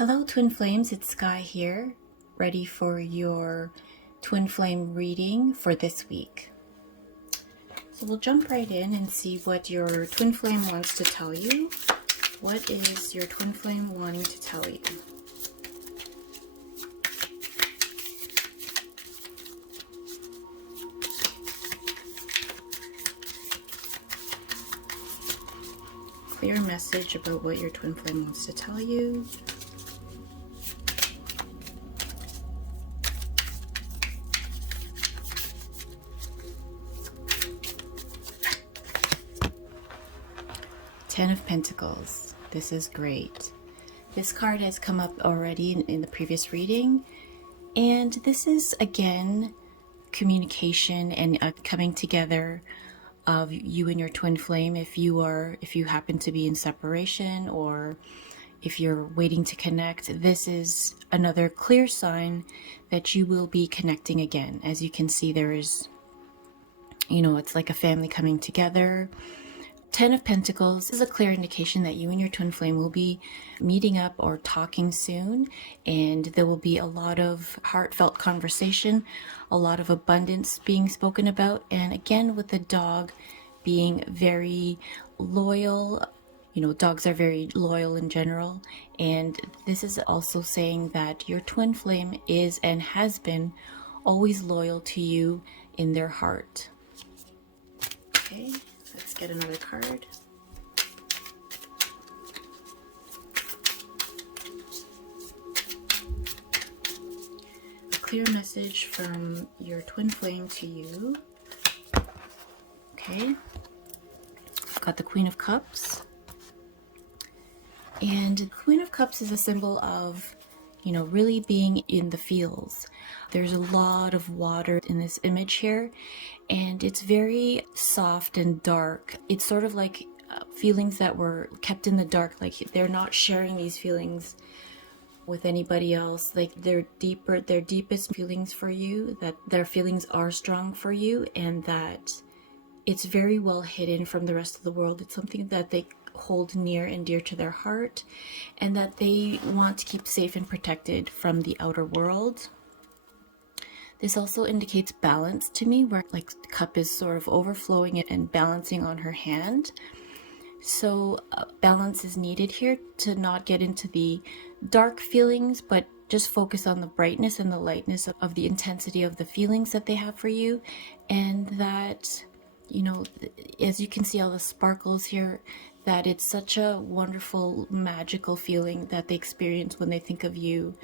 Hello Twin Flames, it's Skye here, ready for your Twin Flame reading for this week. So we'll jump right in and see what your Twin Flame wants to tell you. What is your Twin Flame wanting to tell you? Clear message about what your Twin Flame wants to tell you. Ten of Pentacles. This is great. This card has come up already in the previous reading, and this is again communication and a coming together of you and your twin flame. If you happen to be in separation or if you're waiting to connect, this is another clear sign that you will be connecting again. As you can see, there is, it's like a family coming together. 10 of Pentacles is a clear indication that you and your twin flame will be meeting up or talking soon, and there will be a lot of heartfelt conversation, a lot of abundance being spoken about, and again with the dog being very loyal. Dogs are very loyal in general, and this is also saying that your twin flame is and has been always loyal to you in their heart. Okay. Let's get another card. A clear message from your twin flame to you. Okay. I've got the Queen of Cups. And Queen of Cups is a symbol of, really being in the feels. There's a lot of water in this image here, and it's very soft and dark. It's sort of like feelings that were kept in the dark, like they're not sharing these feelings with anybody else. Like their deepest feelings for you, that their feelings are strong for you, and that it's very well hidden from the rest of the world. It's something that they hold near and dear to their heart, and that they want to keep safe and protected from the outer world. This also indicates balance to me, where like the cup is sort of overflowing and balancing on her hand. So balance is needed here to not get into the dark feelings, but just focus on the brightness and the lightness of the intensity of the feelings that they have for you. And that, as you can see all the sparkles here, that it's such a wonderful, magical feeling that they experience when they think of you,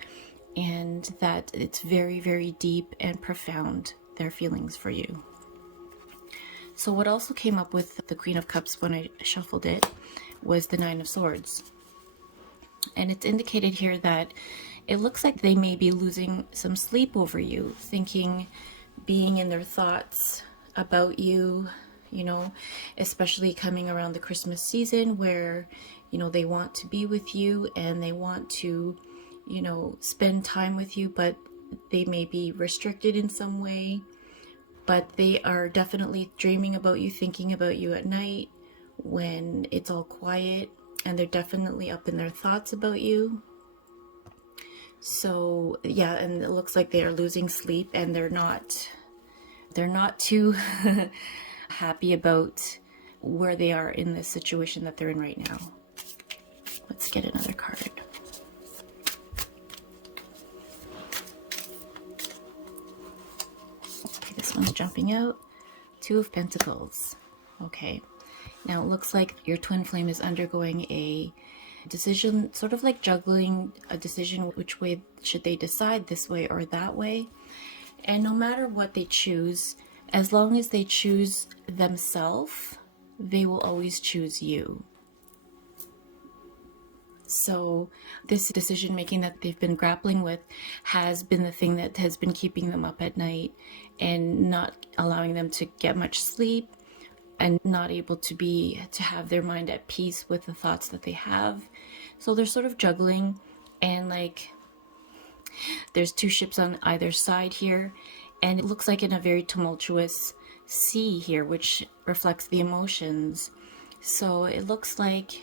and that it's very, very deep and profound, their feelings for you. So what also came up with the Queen of Cups when I shuffled it was the Nine of Swords. And it's indicated here that it looks like they may be losing some sleep over you, thinking, being in their thoughts about you, especially coming around the Christmas season where, they want to be with you and they want to, spend time with you, but they may be restricted in some way. But they are definitely dreaming about you, thinking about you at night when it's all quiet, and they're definitely up in their thoughts about you. So yeah, and it looks like they are losing sleep, and they're not too happy about where they are in this situation that they're in right now. Let's get another card. Okay, this one's jumping out. Two of Pentacles. Okay, now it looks like your twin flame is undergoing a decision, sort of like juggling a decision, which way should they decide, this way or that way. And no matter what they choose, as long as they choose themselves, they will always choose you. So this decision making that they've been grappling with has been the thing that has been keeping them up at night and not allowing them to get much sleep, and not able to have their mind at peace with the thoughts that they have. So they're sort of juggling, and like there's two ships on either side here, and it looks like in a very tumultuous sea here, which reflects the emotions. So it looks like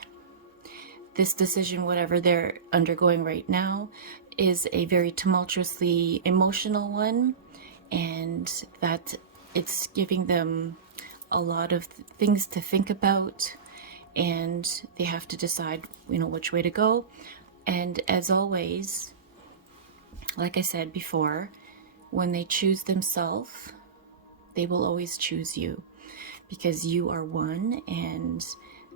this decision, whatever they're undergoing right now, is a very tumultuously emotional one, and that it's giving them a lot of things to think about, and they have to decide, which way to go. And as always, like I said before, when they choose themselves, they will always choose you, because you are one, and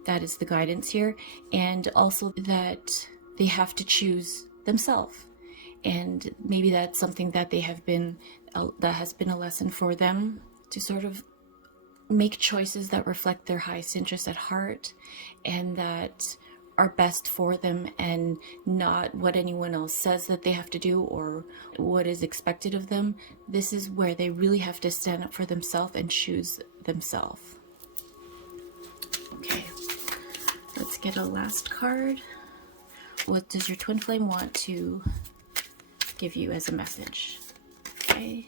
that is the guidance here. And also that they have to choose themselves, and maybe that's something that that has been a lesson for them, to sort of make choices that reflect their highest interest at heart and that are best for them, and not what anyone else says that they have to do or what is expected of them. This is where they really have to stand up for themselves and choose themselves. Okay, let's get a last card. What does your twin flame want to give you as a message? Okay.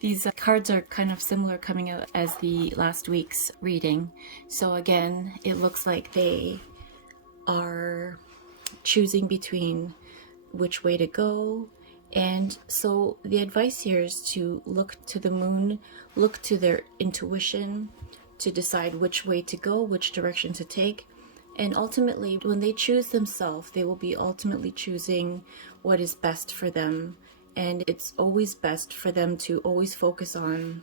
These cards are kind of similar coming out as the last week's reading. So again, it looks like they are choosing between which way to go. And so the advice here is to look to the moon, look to their intuition to decide which way to go, which direction to take. And ultimately, when they choose themselves, they will be ultimately choosing what is best for them. And it's always best for them to always focus on,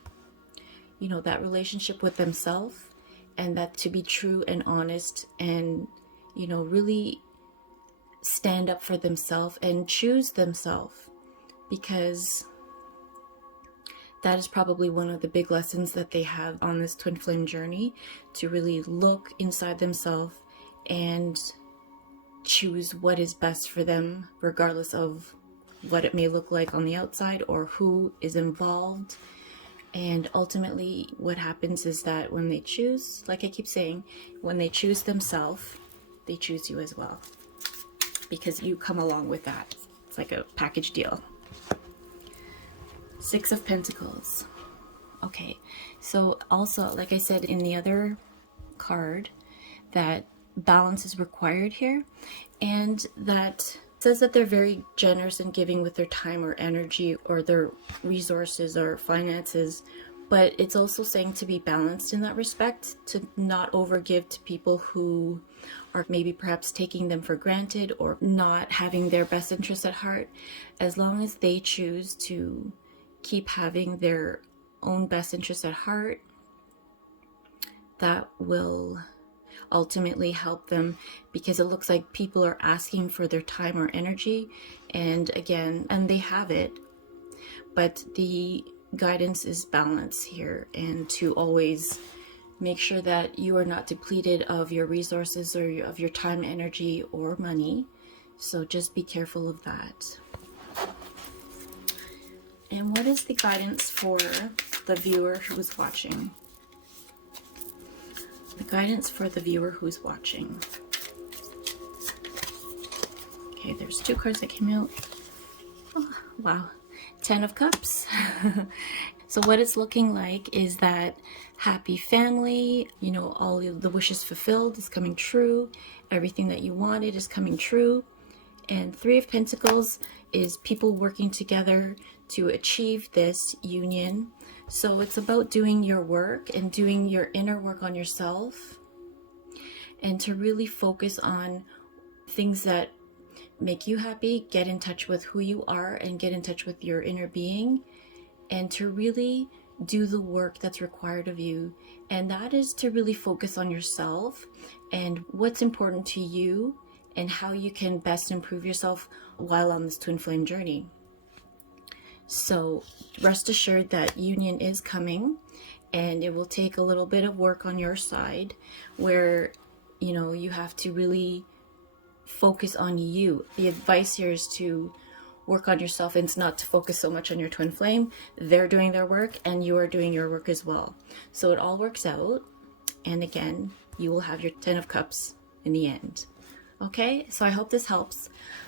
that relationship with themselves, and that to be true and honest and, really stand up for themselves and choose themselves, because that is probably one of the big lessons that they have on this twin flame journey, to really look inside themselves and choose what is best for them, regardless of what it may look like on the outside or who is involved. And ultimately what happens is that when they choose, like I keep saying, when they choose themselves, they choose you as well, because you come along with that. It's like a package deal. Six of Pentacles. Okay, so also, like I said in the other card, that balance is required here, and that says that they're very generous and giving with their time or energy or their resources or finances, but it's also saying to be balanced in that respect, to not overgive to people who are maybe perhaps taking them for granted or not having their best interests at heart. As long as they choose to keep having their own best interests at heart, that will ultimately help them, because it looks like people are asking for their time or energy, and they have it, but the guidance is balance here, and to always make sure that you are not depleted of your resources or of your time, energy, or money. So just be careful of that. And what is the guidance for the viewer who is watching? The guidance for the viewer who's watching. Okay, there's two cards that came out. Oh, wow. 10 of Cups. So what it's looking like is that happy family, all the wishes fulfilled is coming true. Everything that you wanted is coming true. And 3 of Pentacles is people working together to achieve this union. So it's about doing your work and doing your inner work on yourself, and to really focus on things that make you happy, get in touch with who you are and get in touch with your inner being, and to really do the work that's required of you. And that is to really focus on yourself and what's important to you and how you can best improve yourself while on this twin flame journey. So rest assured that union is coming, and it will take a little bit of work on your side, where you have to really focus on you. The advice here is to work on yourself, and it's not to focus so much on your twin flame. They're doing their work and you are doing your work as well. So it all works out, and again, you will have your 10 of Cups in the end. Okay, so I hope this helps.